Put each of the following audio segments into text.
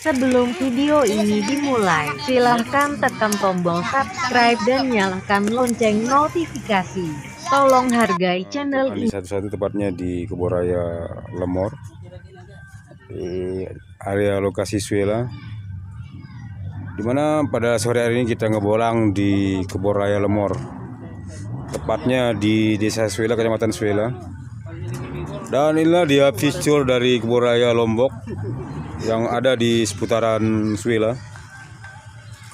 Sebelum video ini dimulai, silahkan tekan tombol subscribe dan nyalakan lonceng notifikasi. Tolong hargai channel ini. Satu-satu tepatnya di Kebun Raya Lemor, di area lokasi Suela, dimana pada sore hari ini kita ngebolang di Kebun Raya Lemor, tepatnya di Desa Suela, Kecamatan Suela. Dan inilah dia visual dari Kebun Raya Lombok yang ada di seputaran Suela.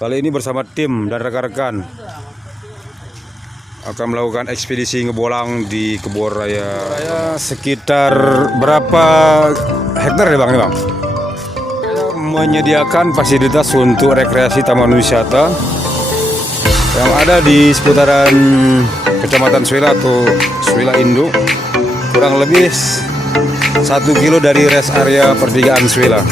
Kali ini bersama tim dan rekan-rekan akan melakukan ekspedisi ngebolang di Kebun Raya. Sekitar berapa hektar ya Bang ini Bang? Menyediakan fasilitas untuk rekreasi taman wisata yang ada di seputaran Kecamatan Suela atau Suela Induk, kurang lebih 1 kilo dari rest area pertigaan Suela.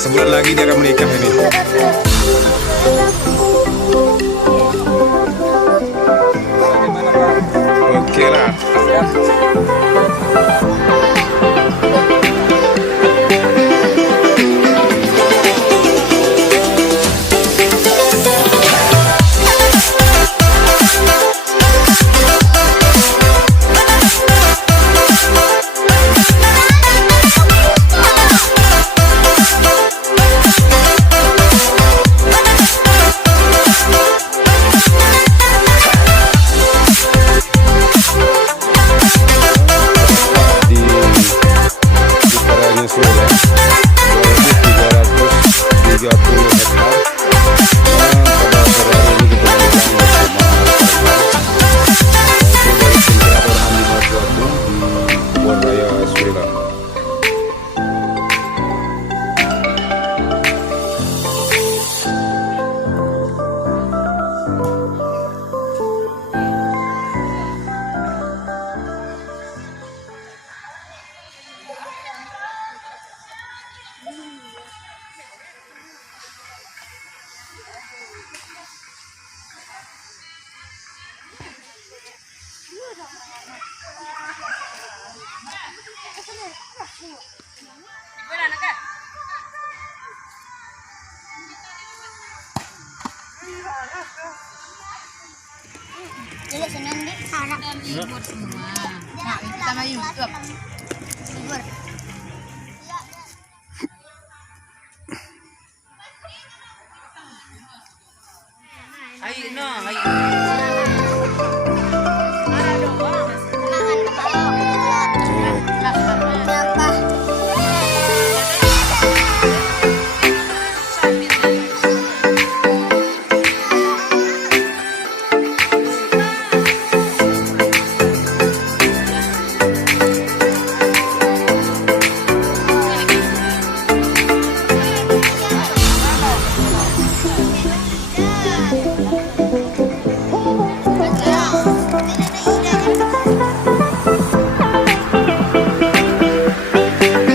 Sebulan lagi dia akan menikah ini. Oke lah. Jadi senang deh, anak buat semua. Nah, kita main YouTube.